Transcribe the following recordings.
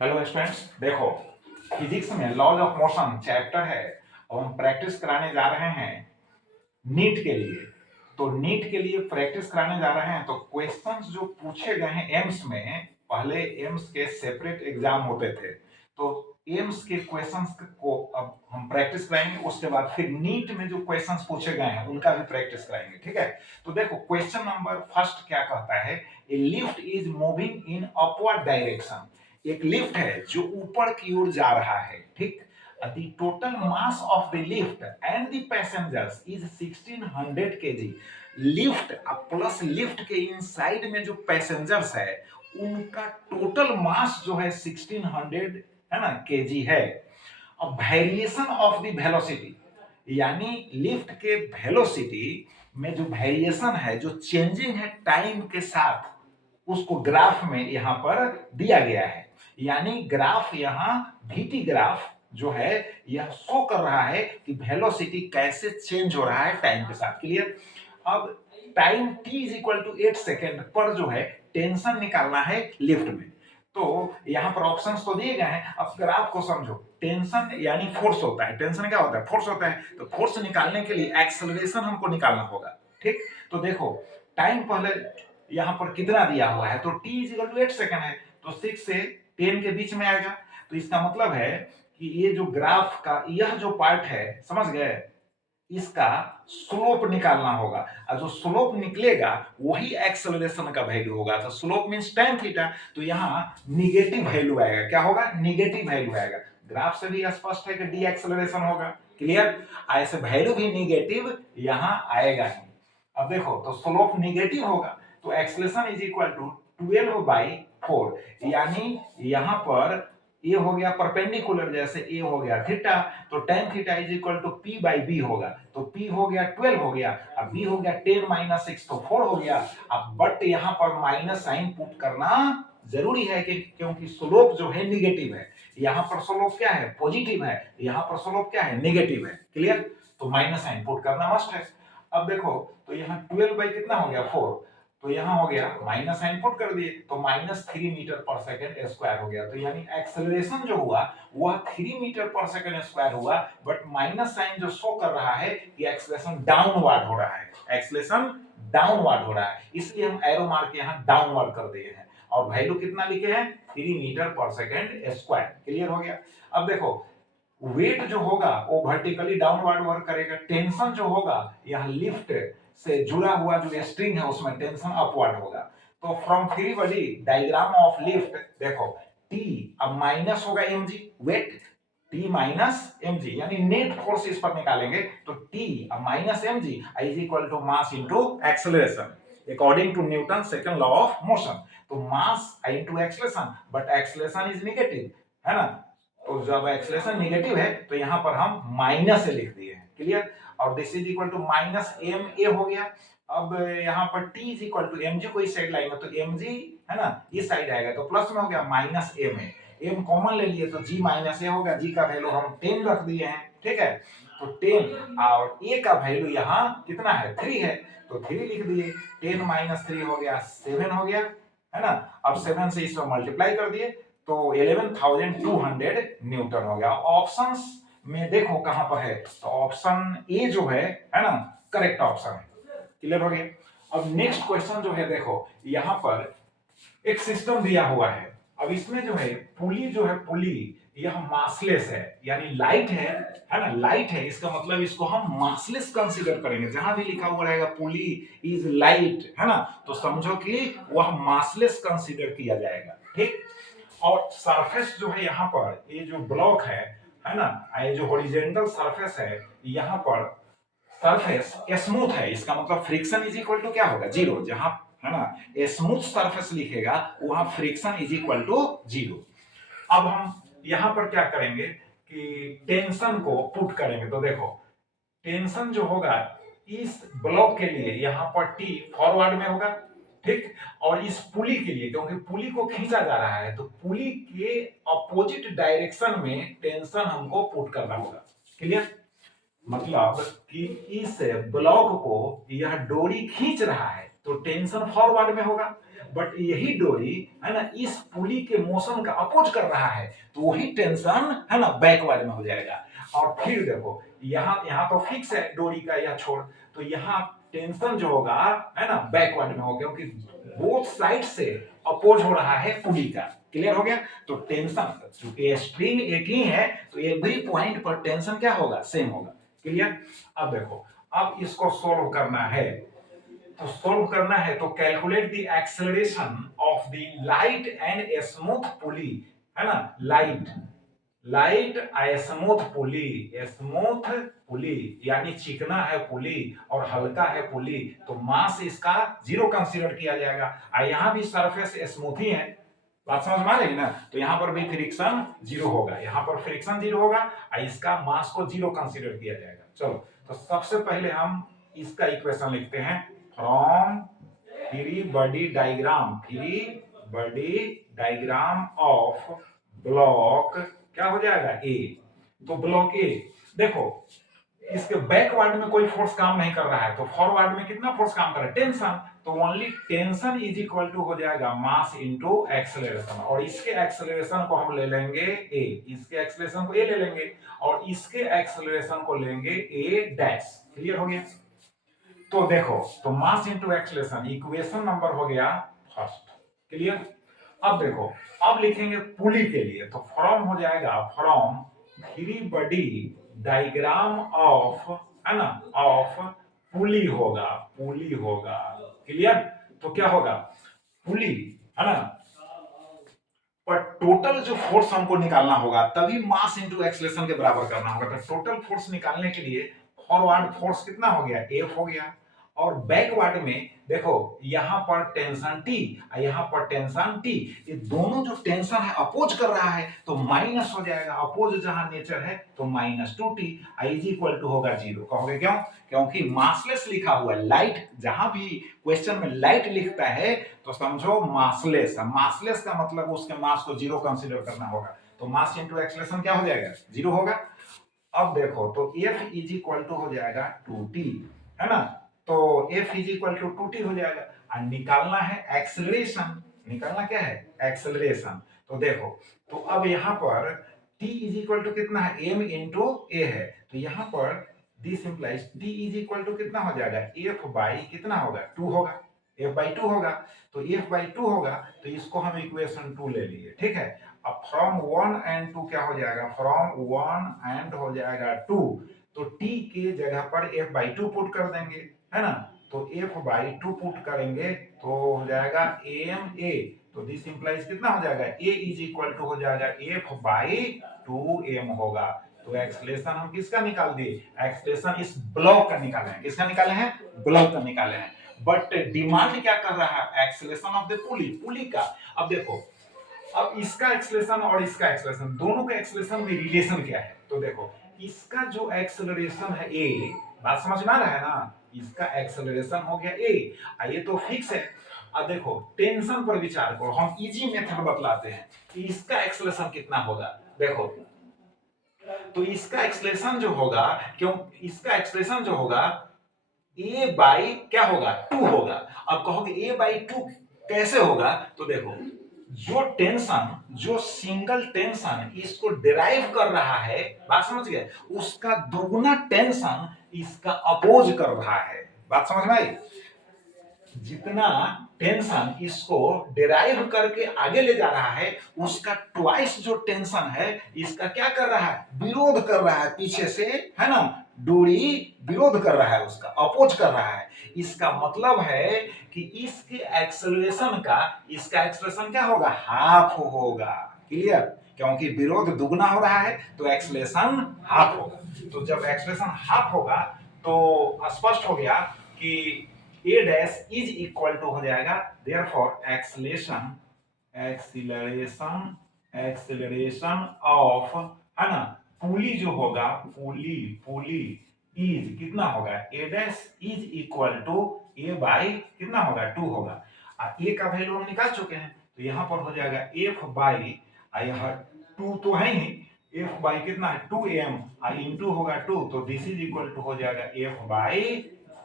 Hello students, देखो physics में laws of motion chapter है और हम प्रैक्टिस कराने जा रहे हैं नीट के लिए। तो नीट के लिए प्रैक्टिस कराने जा रहे हैं तो क्वेश्चंस जो पूछे गए हैं एम्स में, पहले एम्स के सेपरेट एग्जाम होते थे, तो एम्स के क्वेश्चंस को अब हम प्रैक्टिस कराएंगे। उसके बाद फिर नीट में जो क्वेश्चंस पूछे गए हैं उनका भी प्रैक्टिस कराएंगे, ठीक है। तो देखो क्वेश्चन नंबर फर्स्ट क्या कहता है, ए lift is moving in upward direction. एक लिफ्ट है जो ऊपर की ओर जा रहा है, ठीक। The total mass of the lift and the passengers is 1600 kg। Lift plus lift के इनसाइड में जो पैसेंजर्स है उनका टोटल मास जो है 1600 है ना केजी है। अब वेरिएशन ऑफ द वेलोसिटी, यानी लिफ्ट के वेलोसिटी में जो वेरिएशन है, जो चेंजिंग है टाइम के साथ, उसको ग्राफ में यहां पर दिया गया है। यानी ग्राफ यहां VT ग्राफ जो है यह शो कर रहा है कि वेलोसिटी कैसे चेंज हो रहा है टाइम के साथ। क्लियर। अब time t is equal to 8 second पर जो है टेंशन निकालना है लिफ्ट में। तो यहां पर ऑप्शंस तो दिए गए हैं, अब ग्राफ को समझो। टेंशन यानी फोर्स होता है, टेंशन क्या होता है, फोर्स होता है। तो फोर्स निकालने के लिए एक्सेलरेशन हमको निकालना होगा, ठीक। तो देखो टाइम पहले यहां पर कितना दिया हुआ है, तो t is equal to 8 second है, तो 6 से 10 के बीच में आएगा। तो इसका मतलब है कि ये जो ग्राफ का यह जो पार्ट है, समझ गए, इसका स्लोप निकालना होगा, और जो स्लोप निकलेगा वही एक्सेलरेशन का वैल्यू होगा। तो स्लोप मींस tan थीटा, तो यहाँ निगेटिव वैल्यू आएगा। क्या होगा, निगेटिव वैल्यू आएगा। ग्राफ से भी स्पष्ट है कि डी एक्सेलरेशन होगा। क्लियर। ऐसे वैल्यू भी निगेटिव यहाँ आएगा ही। अब देखो तो स्लोप निगेटिव होगा तो एक्सेलरेशन इज इक्वल टू 12/4, यानी यहाँ पर ये हो गया परपेंडिकुलर, जैसे ए हो गया थीटा, तो tan theta is equal to p/b होगा। तो p हो गया 12 हो गया, अब b हो गया 10 - 6 तो 4 हो गया। अब बट यहाँ पर माइनस साइन पुट करना जरूरी है कि क्योंकि स्लोप जो है निगेटिव है। यहाँ पर स्लोप क्या है, पॉजिटिव है, यहाँ पर स्लोप क्या है, नेगेटिव है। क्लियर। तो माइनस साइन पुट करना मस्ट है। अब देखो तो यहाँ 12 बाई कितना हो गया 4, तो यहाँ हो गया माइनस साइन पुट कर दिए तो -3 मीटर पर सेकंड स्क्वायर हो गया। तो यानी एक्सेलरेशन जो हुआ वह 3 मीटर पर सेकंड स्क्वायर हुआ, बट माइनस साइन जो शो कर रहा है कि एक्सेलरेशन डाउनवर्ड हो रहा है, एक्सेलरेशन डाउनवर्ड हो रहा है, इसलिए हम एरो मार के यहाँ डाउनवर्ड कर दिए हैं। और वैल्यू कितना लिखे हैं, 3 मीटर पर सेकंड स्क्वायर। क्लियर हो गया। अब देखो वेट जो होगा वो वर्टिकली डाउनवर्ड वर्क करेगा, टेंशन जो होगा यहाँ लिफ्ट से जुड़ा हुआ जो स्ट्रिंग है उसमें टेंशन अपवर्ड होगा। तो from free body diagram of lift देखो T अब माइनस होगा mg, weight T minus mg, यानी नेट फोर्स इस पर निकालेंगे तो T अब minus mg is equal to mass into acceleration according to Newton second law of motion. तो mass into acceleration, but acceleration is negative, है ना। तो जब एक्सेलरेशन नेगेटिव है तो यहां पर हम माइनस से लिख दिए हैं। क्लियर। और this is equal to minus M A हो गया। अब यहाँ पर t is equal to mg को इस साइड लाएंगे तो mg है ना इस साइड आएगा तो प्लस में हो गया minus M A, M common ले लिए तो g माइनस ए होगा, g का वैल्यू हम 10 रख दिए हैं, ठीक है। तो 10 और a का वैल्यू यहाँ कितना है 3 है, तो 3 लिख दिए, 10 - 3 हो गया 7 हो गया, है ना। अब 7 से इसको मल्टीप्लाई कर दिए तो 11,200 न्यूटन हो गया। ऑप्शंस में देखो कहां पर है, तो ऑप्शन ए जो है ना करेक्ट ऑप्शन है। क्लियर हो गया। अब नेक्स्ट क्वेश्चन जो है देखो यहां पर एक सिस्टम दिया हुआ है। अब इसमें जो है पुली जो है, पुली यह मासलेस है, यानी लाइट है ना, लाइट है, इसका मतलब इसको हम मासलेस कंसीडर करेंगे। जहां भी लिखा हुआ रहेगा पुली इज लाइट, है ना, तो समझो कि वह मासलेस कंसीडर किया जाएगा, ठीक। और सरफेस जो है यहाँ पर ये जो ब्लॉक है ना, ये जो हॉरिजॉन्टल सरफेस है यहाँ पर सरफेस स्मूथ है, इसका मतलब फ्रिक्शन इज इक्वल टू क्या होगा, जीरो। जहां है ना स्मूथ सरफेस लिखेगा वहां friction is equal to zero. अब हम यहां पर क्या करेंगे कि टेंशन को पुट करेंगे। तो देखो टेंशन जो होगा इस ब्लॉक के लिए यहाँ पर टी फॉरवर्ड में होगा, ठीक। और इस पुली के लिए क्योंकि पुली को खींचा जा रहा है तो पुली के अपोजिट डायरेक्शन में टेंशन हमको पुट करना होगा। क्लियर। मतलब कि इस ब्लॉक को यह डोरी खींच रहा है, तो टेंशन फॉरवर्ड में होगा, बट यही डोरी है ना इस पुली के मोशन का अपोज कर रहा है, तो वही टेंशन है ना बैकवर्ड में हो जाएगा। और फिर देखो यहाँ यहाँ तो फिक्स है डोरी का यह छोर, तो यहाँ टेंशन जो होगा है ना बैकवर्ड में होगा, क्योंकि बोथ साइड से अपोज हो रहा है पुली का। क्लियर हो गया? तो टेंशन चूंकि स्ट्रिंग एक ही है तो एवरी पॉइंट पर टेंशन क्या होगा, सेम होगा। क्लियर? अब देखो, अब इसको सोल्व करना है, तो सोल्व करना है तो calculate the acceleration of the light and smooth pulley, है ना, लाइट स्मूथ पुली यानी चिकना है पुली और हल्का है पुली, तो मास इसका 0 कंसीडर किया जाएगा। और यहाँ भी सरफेस स्मूथ ही है, बात समझ में आ रही ना? तो यहाँ पर भी फ्रिक्शन 0 होगा, यहाँ पर फ्रिक्शन 0 होगा और इसका मास को 0 कंसीडर किया जाएगा। चलो, तो सबसे पहले हम इसका इक्वेशन लिखते हैं, from free body diagram of block क्या हो जाएगा, ए। तो ब्लॉक ए देखो, इसके बैकवर्ड में कोई फोर्स काम नहीं कर रहा है, तो फॉरवर्ड में कितना फोर्स काम कर रहा है, टेंशन। तो only tension is equal to हो जाएगा मास इनटू एक्सेलरेशन, और इसके एक्सेलरेशन को हम ले लेंगे ए, इसके एक्सेलरेशन को ए ले लेंगे और इसके एक्सेलरेशन को लेंगे ए डैश। क्लियर हो गया? तो देखो, तो mass into acceleration equation number हो गया फर्स्ट। क्लियर? अब देखो, अब लिखेंगे पुली के लिए, तो फ्रॉम हो जाएगा, from free body diagram of, है ना, ऑफ पुली होगा, क्लियर? तो क्या होगा, पुली, है ना, पर टोटल जो फोर्स हमको निकालना होगा तभी मास इनटू एक्सेलरेशन के बराबर करना होगा। तो टोटल फोर्स निकालने के लिए फॉरवर्ड फोर्स कितना हो गया, एफ हो गया, और बैकवर्ड में देखो यहां पर टेंशन टी और यहां पर टेंशन टी, ये दोनों जो टेंशन है अपोज कर रहा है तो माइनस हो जाएगा, अपोज जहां नेचर है तो -2t इज इक्वल टू होगा 0। कहोगे क्यों? क्योंकि मासलेस लिखा हुआ है, लाइट जहां भी क्वेश्चन में लाइट लिखता है तो समझो मासलेस है, मासलेस का मतलब उसके मास को 0 कंसीडर करना होगा, तो मास इनटू एक्सेलरेशन क्या हो जाएगा, 0 होगा। अब देखो, तो F इज इक्वल टू हो जाएगा 2t, है ना, तो F is equal to 2t हो जाएगा, और निकालना है एक्सेलरेशन, निकालना क्या है, एक्सेलरेशन। तो देखो, तो अब यहाँ पर t इज इक्वल टू कितना है, m इंटू a है, तो यहाँ पर this implies t is equal to कितना हो जाएगा, f बाई कितना होगा, 2 होगा, f बाई 2 होगा, तो f बाई 2 होगा, तो इसको हम इक्वेशन 2 ले लिए, ठीक है। अब फ्रॉम 1 एंड 2 क्या हो जाएगा, फ्रॉम 1 एंड हो जाएगा 2, तो t के जगह पर f बाई 2 पुट कर देंगे, है ना, तो f बाई 2 पुट करेंगे तो हो जाएगा एम ए, तो दिस इंप्लाइज कितना हो जाएगा, a इज इक्वल टू हो जाएगा f बाई 2m होगा। तो एक्सेलरेशन हम किसका निकाल दिए, एक्सेलरेशन इस ब्लॉक का निकाले हैं, किसका निकाले हैं, ब्लॉक का निकाले हैं, बट डिमांड क्या कर रहा है, एक्सेलरेशन ऑफ द पुली का। अब देखो, अब इसका एक्सेलरेशन और इसका एक्सेलरेशन, दोनों का एक्सेलरेशन में रिलेशन क्या है, तो देखो इसका जो एक्सेलरेशन है ए, बात समझ में आ रहा है ना, इसका एक्सेलरेशन हो गया ए, ये तो फिक्स है। अब देखो टेंशन पर विचार करो, हम इजी मेथड बतलाते हैं कि इसका एक्सेलरेशन कितना होगा। देखो, तो इसका एक्सेलरेशन जो होगा, क्यों, इसका एक्सेलरेशन जो होगा a बाई क्या होगा, 2 होगा। अब कहोगे a बाई 2 कैसे होगा, तो देखो जो टेंशन, जो सिंगल टेंशन इसको डिराइव कर रहा है, बात समझ गए, उसका दोगुना टेंशन इसका अपोज कर रहा है, बात समझ में आई। जितना टेंशन इसको डिराइव करके आगे ले जा रहा है उसका ट्वाइस जो टेंशन है इसका क्या कर रहा है, विरोध कर रहा है, पीछे से, है ना, डोरी विरोध कर रहा है, उसका अपोज कर रहा है। इसका मतलब है कि इसके एक्सेलरेशन का, इसका एक्सेलरेशन क्या होगा, हाफ होगा। क्लियर? क्योंकि विरोध दुगना हो रहा है तो एक्सेलरेशन हाफ होगा, तो जब एक्सेलरेशन हाफ होगा तो स्पष्ट हो गया कि a dash is equal to हो जाएगा, देयरफॉर एक्सीलरेशन ऑफ, है ना, पुली जो होगा, पुली इज कितना होगा, a dash is equal to a by कितना होगा, 2 होगा, और a का वैल्यू हम निकाल चुके हैं, तो यहाँ पर हो जाएगा f बाई, यह 2 तो है ही, f बाई कितना है, 2m और इंटू होगा 2, तो दिस इज इक्वल टू हो जाएगा f बाई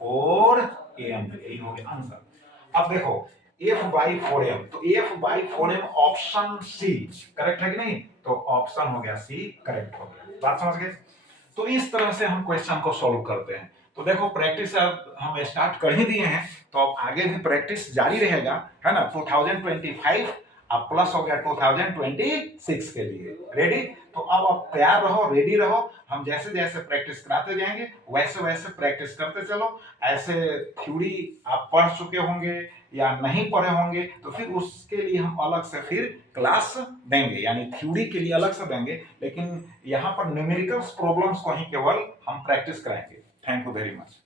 4m, यही हो गया आंसर। अब देखो F/4m, तो F/4m ऑप्शन सी करेक्ट है कि नहीं? तो ऑप्शन हो गया सी करेक्ट हो गया। बात समझ गए? तो इस तरह से हम क्वेश्चन को सॉल्व करते हैं। तो देखो प्रैक्टिस अब हम स्टार्ट कर ही दिए हैं, तो अब आगे भी प्रैक्टिस जारी रहेगा, है ना? 2025 अब प्लस हो गया 2026 के लिए। रेडी? तो अब आप तैयार रहो, रेडी रहो। हम जैसे जैसे प्रैक्टिस कराते जाएंगे वैसे वैसे प्रैक्टिस करते चलो। ऐसे थ्योरी आप पढ़ चुके होंगे या नहीं पढ़े होंगे तो फिर उसके लिए हम अलग से फिर क्लास देंगे, यानी थ्योरी के लिए अलग से देंगे, लेकिन यहाँ पर न्यूमेरिकल्स प्रॉब्लम्स को ही केवल हम प्रैक्टिस कराएंगे। Thank you very much.